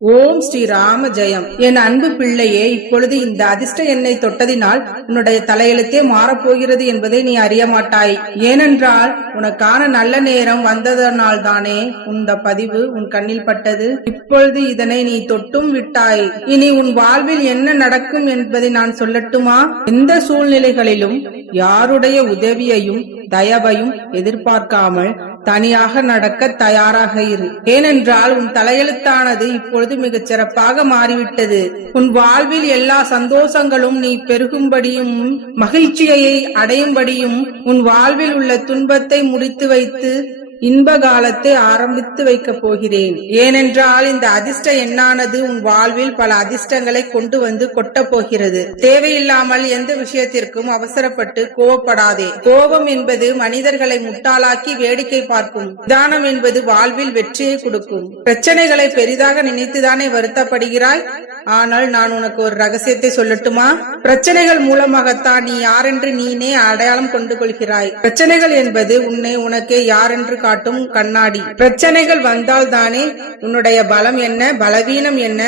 ஓம் ஸ்ரீ ராம ஜெயம். என் அன்பு பிள்ளையே இப்பொழுது இந்த அதிர்ஷ்ட எண்ணெய் தொட்டதினால் உன்னுடைய தலையெழுத்தே மாறப்போகிறது என்பதை நீ அறிய மாட்டாய். ஏனென்றால் உனக்கான நல்ல நேரம் வந்ததனால் தானே உந்த பதிவு உன் கண்ணில் பட்டது. இப்பொழுது இதனை நீ தொட்டும் விட்டாய். இனி உன் வாழ்வில் என்ன நடக்கும் என்பதை நான் சொல்லட்டுமா? எந்த சூழ்நிலைகளிலும் யாருடைய உதவியையும் தயவையும் எதிர்பார்க்காமல் தனியாக நடக்க தயாராக இரு. ஏனென்றால் உன் தலையெழுத்தானது இப்பொழுது மிகச் சிறப்பாக மாறிவிட்டது. உன் வாழ்வில் எல்லா சந்தோஷங்களும் நீ பெருகும்படியும் மகிழ்ச்சியை அடையும்படியும் உன் வாழ்வில் உள்ள துன்பத்தை முடித்து வைத்து இன்ப காலத்தை ஆரம்பித்து வைக்கப் போகிறேன். ஏனென்றால் இந்த அதிர்ஷ்ட எண்ணானது உன் வாழ்வில் பல அதிர்ஷ்டங்களை கொண்டு வந்து கொட்டப் போகிறது. தேவையில்லாமல் எந்த விஷயத்திற்கும் அவசரப்பட்டு கோவப்படாதே. கோபம் என்பது மனிதர்களை முட்டாளாக்கி வேடிக்கை பார்க்கும். நிதானம் என்பது வாழ்வில் வெற்றியை கொடுக்கும். பிரச்சனைகளை பெரிதாக நினைத்துதானே வருத்தப்படுகிறாய்? ஆனால் நான் உனக்கு ஒரு ரகசியத்தை சொல்லட்டுமா? பிரச்சனைகள் மூலமாகத்தான் நீ யாரென்று நீனே அடையாளம் கொண்டு கொள்கிறாய் பிரச்சனைகள் என்பது உன்னை உனக்கே யாரென்று காட்டும் கண்ணாடி. பிரச்சனைகள் வந்தால் தானே உன்னுடைய பலம் என்ன பலவீனம் என்ன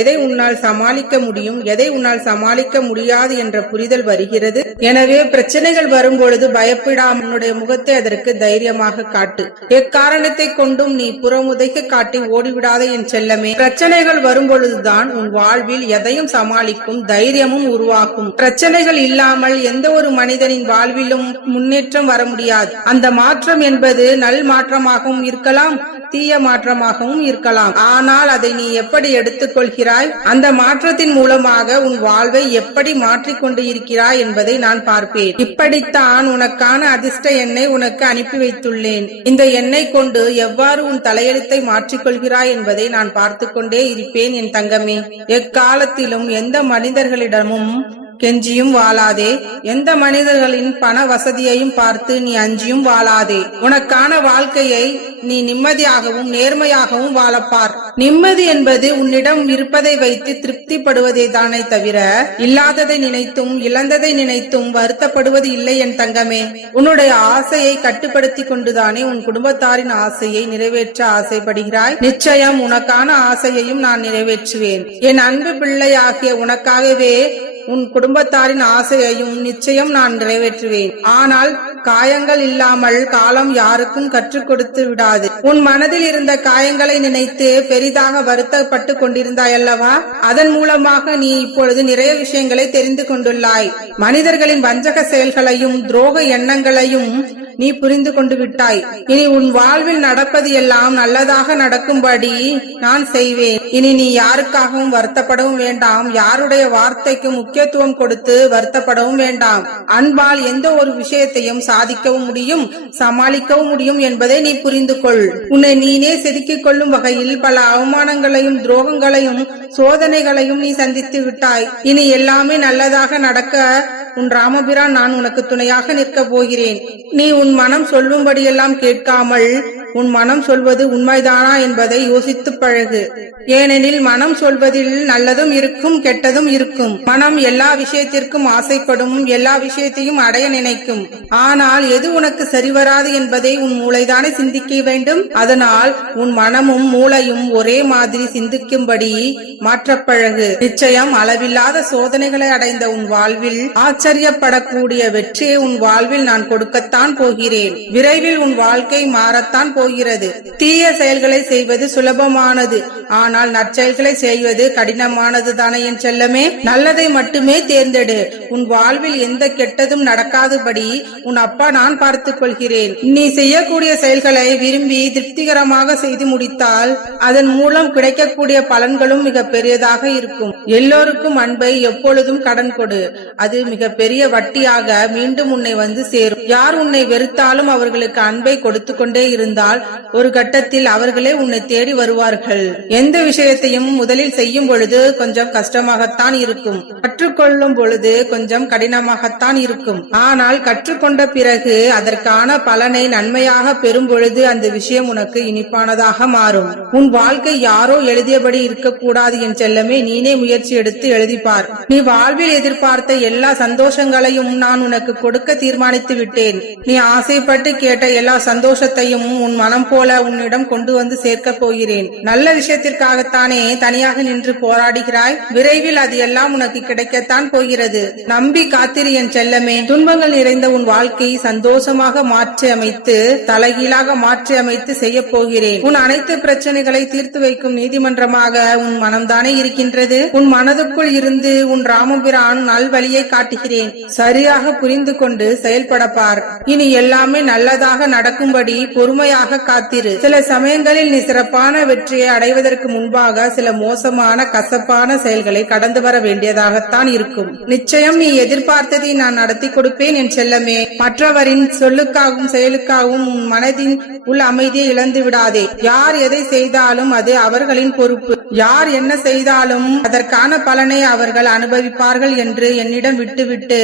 எதை உன்னால் சமாளிக்க முடியும் எதை உன்னால் சமாளிக்க முடியாது என்ற புரிதல் வருகிறது. எனவே பிரச்சனைகள் வரும்பொழுது பயப்படாமல் உன்னுடைய முகத்தை அதற்கு தைரியமாக காட்டு. எக்காரணத்தை கொண்டும் நீ புறமுதைக்க காட்டி ஓடிவிடாத என் செல்லமே. பிரச்சனைகள் வரும்பொழுதுதான் உன் வாழ்வில் எதையும் சமாளிக்கும் தைரியமும் உருவாக்கும் பிரச்சனைகள் இல்லாமல் எந்த ஒரு மனிதனின் வாழ்விலும் முன்னேற்றம் வர முடியாது. அந்த மாற்றம் என்பது நல் மாற்றமாகவும் இருக்கலாம் தீய மாற்றமாகவும் இருக்கலாம். ஆனால் அதை நீ எப்படி எடுத்துக்கொள்கிறாய்? அந்த மாற்றத்தின் மூலமாக உன் வாழ்வை எப்படி மாற்றிக்கொண்டு இருக்கிறாய் என்பதை நான் பார்ப்பேன். இப்படித்தான் உனக்கான அதிர்ஷ்ட எண்ணை உனக்கு அனுப்பி வைத்துள்ளேன். இந்த எண்ணை கொண்டு எவ்வாறு உன் தலையெழுத்தை மாற்றிக்கொள்கிறாய் என்பதை நான் பார்த்து கொண்டே இருப்பேன் என் தங்கமே. எக்காலத்திலும் எந்த மனிதர்களிடமும் கெஞ்சியும் வாழாதே. எந்த மனிதர்களின் பண வசதியையும் பார்த்து நீ அஞ்சியும் வாழாதே. உனக்கான வாழ்க்கையை நீ நிம்மதியாகவும் நேர்மையாகவும் வாழப்பார். நிம்மதி என்பது உன்னிடம் இருப்பதை வைத்து திருப்திப்படுவதே தானே தவிர இல்லாததை நினைத்தும் இழந்ததை நினைத்தும் வருத்தப்படுவது இல்லை என் தங்கமே. உன்னுடைய ஆசையை கட்டுப்படுத்தி கொண்டுதானே உன் குடும்பத்தாரின் ஆசையை நிறைவேற்ற ஆசைப்படுகிறாய். நிச்சயம் உனக்கான ஆசையையும் நான் நிறைவேற்றுவேன். என் அன்பு பிள்ளையாகிய உனக்காகவே உன் குடும்பத்தாரின் ஆசையையும் நிச்சயம் நான் நிறைவேற்றுவேன். ஆனால் காயங்கள் இல்லாமல் காலம் யாருக்கும் கற்றுக் கொடுத்து விடாது. உன் மனதில் இருந்த காயங்களை நினைத்து பெரிதாக வருத்தப்பட்டு கொண்டிருந்தாய் அல்லவா? அதன் மூலமாக நீ இப்பொழுது நிறைய விஷயங்களை தெரிந்து கொண்டுள்ளாய். மனிதர்களின் வஞ்சக செயல்களையும் துரோக எண்ணங்களையும் நீ புரிந்து கொண்டு விட்டாய். இனி உன் வாழ்வில் நடப்பது எல்லாம் நல்லதாக நடக்கும்படி நான் செய்வேன். இனி நீ யாருக்காகவும் வருத்தப்படவும் வேண்டாம். யாருடைய வார்த்தைக்கு முக்கியத்துவம் கொடுத்து வருத்தப்படவும் வேண்டாம். அன்பால் எந்த ஒரு விஷயத்தையும் சாதிக்கவும் முடியும் சமாளிக்கவும் முடியும் என்பதை நீ புரிந்து கொள் உன்னை நீனே செதுக்கிக் கொள்ளும் வகையில் பல அவமானங்களையும் துரோகங்களையும் சோதனைகளையும் நீ சந்தித்து விட்டாய். இனி எல்லாமே நல்லதாக நடக்க உன் ராமபிரான் நான் உனக்கு துணையாக நிற்கப் போகிறேன். நீ உன் மனம் சொல்லும்படியெல்லாம் கேட்காமல் உன் மனம் சொல்வது உண்மைதானா என்பதை யோசித்து பழகு. ஏனெனில் மனம் சொல்வதில் நல்லதும் இருக்கும் கெட்டதும் இருக்கும். மனம் எல்லா விஷயத்திற்கும் ஆசைப்படும் எல்லா விஷயத்தையும் அடைய நினைக்கும். ஆனால் எது உனக்கு சரிவராது என்பதை உன் மூளைதானே சிந்திக்க வேண்டும். அதனால் உன் மனமும் மூளையும் ஒரே மாதிரி சிந்திக்கும்படி மாற்றப்பழகு நிச்சயம் அளவில்லாத சோதனைகளை அடைந்த உன் வாழ்வில் ஆச்சரியப்படக்கூடிய வெற்றியை உன் வாழ்வில் நான் கொடுக்கத்தான் போகிறேன். விரைவில் உன் வாழ்க்கை மாறத்தான் போகிறது. தீய செயல்களை செய்வது சுலபமானது. ஆனால் நற்செயல்களை செய்வது கடினமானது தானே என் செல்லமே? நல்லதை மட்டுமே தேர்ந்தெடு. உன் வாழ்வில் எந்த கெட்டதும் நடக்காதபடி உன் அப்பா நான் பார்த்துக் கொள்கிறேன். நீ செய்யக்கூடிய செயல்களை விரும்பி திருப்திகரமாக செய்து முடித்தால் அதன் மூலம் கிடைக்கக்கூடிய பலன்களும் மிக பெரியதாக இருக்கும். எல்லோருக்கும் அன்பை எப்பொழுதும் கடன் கொடு. அது மிக பெரிய வட்டியாக மீண்டும் உன்னை வந்து சேரும். யார் உன்னை வெறுத்தாலும் அவர்களுக்கு அன்பை கொடுத்து கொண்டே இருந்தால் ஒரு கட்டத்தில் அவர்களே உன்னை தேடி வருவார்கள். எந்த விஷயத்தையும் முதலில் செய்யும் பொழுது கொஞ்சம் கஷ்டமாகத்தான் இருக்கும். கற்றுக்கொள்ளும் பொழுது கொஞ்சம் கடினமாகத்தான் இருக்கும். ஆனால் கற்றுக்கொண்ட பிறகு அதற்கான பலனை நன்மையாக பெறும் பொழுது அந்த விஷயம் உனக்கு இனிப்பானதாக மாறும். உன் வாழ்க்கை யாரோ எழுதியபடி இருக்கக்கூடாது என் செல்லமே நீனே முயற்சி எடுத்து எழுதிப்பார். நீ வாழ்வில் எதிர்பார்த்த எல்லா சந்தோஷங்களையும் நான் உனக்கு கொடுக்க தீர்மானித்து விட்டேன். நீ ஆசைப்பட்டு கேட்ட எல்லா சந்தோஷத்தையும் உன் மனம் போல உன்னிடம் கொண்டு வந்து சேர்க்கப் போகிறேன். நல்ல விஷயத்திற்காகத்தானே தனியாக நின்று போராடுகிறாய்? விரைவில் அது எல்லாம் உனக்கு கிடைக்கத்தான் போகிறது. நம்பி காத்திரு என் செல்லமே. துன்பங்கள் நிறைந்த உன் வாழ்க்கையை சந்தோஷமாக மாற்றி அமைத்து தலைகீழாக மாற்றி அமைத்து செய்ய போகிறேன். உன் அனைத்து பிரச்சனைகளை தீர்த்து வைக்கும் நீதிமன்றமாக உன் மனம்தானே இருக்கின்றது? உன் மனதுக்குள் இருந்து உன் ராமபிரான் நல்வழியை காட்டுகிறேன். சரியாக புரிந்து கொண்டு செயல்படப்பார் இனி எல்லாமே நல்லதாக நடக்கும்படி பொறுமையாக காத்திரு. சில சமயங்களில் நீ சிறப்பான வெற்றியை அடைவதற்கு முன்பாக சில மோசமான கசப்பான செயல்களை கடந்து வர வேண்டியதாகத்தான் இருக்கும். நிச்சயம் நீ எதிர்பார்த்ததை நான் நடத்தி கொடுப்பேன் என் செல்லமே. மற்றவரின் சொல்லுக்காகவும் செயலுக்காகவும் உன் மனதின் உள் அமைதியை இழந்து விடாதே. யார் எதை செய்தாலும் அது அவர்களின் பொறுப்பு. யார் என்ன செய்தாலும் அதற்கான பலனை அவர்கள் அனுபவிப்பார்கள் என்று என்னிடம் விட்டுவிட்டு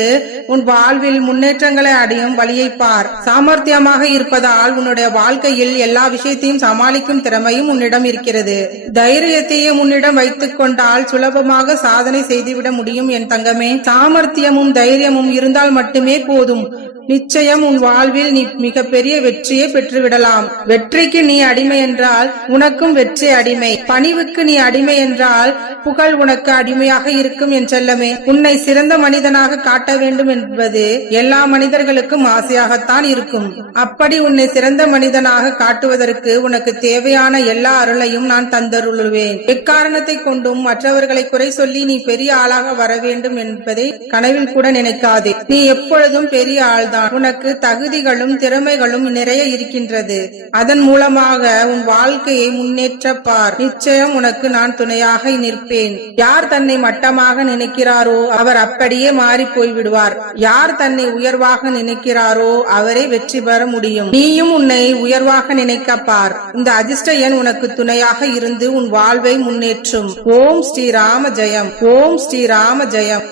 உன் வாழ்வில் முன்னேற்றங்களை அடையும் வழியை பார். சாமர்த்தியமாக இருப்பதால் உன்னுடைய வாழ்க்கை வாழ்க்கையில் எல்லா விஷயத்தையும் சமாளிக்கும் திறமையும் உன்னிடம் இருக்கிறது. தைரியத்தையும் உன்னிடம் வைத்துக் கொண்டால் சுலபமாக சாதனை செய்துவிட முடியும் என் தங்கமே. சாமர்த்தியமும் தைரியமும் இருந்தால் மட்டுமே போதும். நிச்சயம் உன் வாழ்வில் நீ மிகப்பெரிய வெற்றியை பெற்றுவிடலாம். வெற்றிக்கு நீ அடிமை என்றால் உனக்கும் வெற்றி அடிமை. பணிவுக்கு நீ அடிமை என்றால் புகழ் உனக்கு அடிமையாக இருக்கும் என் செல்லமே. உன்னை சிறந்த மனிதனாக காட்ட வேண்டும் என்பது எல்லா மனிதர்களுக்கும் ஆசையாகத்தான் இருக்கும். அப்படி உன்னை சிறந்த மனிதனாக காட்டுவதற்கு உனக்கு தேவையான எல்லா அருளையும் நான் தந்தருளுவேன். எக்காரணத்தை கொண்டும் மற்றவர்களை குறை சொல்லி நீ பெரிய ஆளாக வர வேண்டும் என்பதை கனவில் கூட நினைக்காதே. நீ எப்பொழுதும் பெரிய ஆள் ஆள்தான் உனக்கு தகுதிகளும் திறமைகளும் நிறைய இருக்கின்றது. அதன் மூலமாக உன் வாழ்க்கையை முன்னேற்ற பார். நிச்சயம் உனக்கு நான் துணையாக நிற்பேன். யார் தன்னை மட்டமாக நினைக்கிறாரோ அவர் அப்படியே மாறி போய்விடுவார். யார் தன்னை உயர்வாக நினைக்கிறாரோ அவரே வெற்றி பெற முடியும். நீயும் உன்னை உயர்வாக நினைக்க பார். இந்த அதிர்ஷ்ட எண் உனக்கு துணையாக இருந்து உன் வாழ்வை முன்னேற்றும். ஓம் ஸ்ரீ ராம ஜெயம். ஓம் ஸ்ரீ ராம ஜெயம்.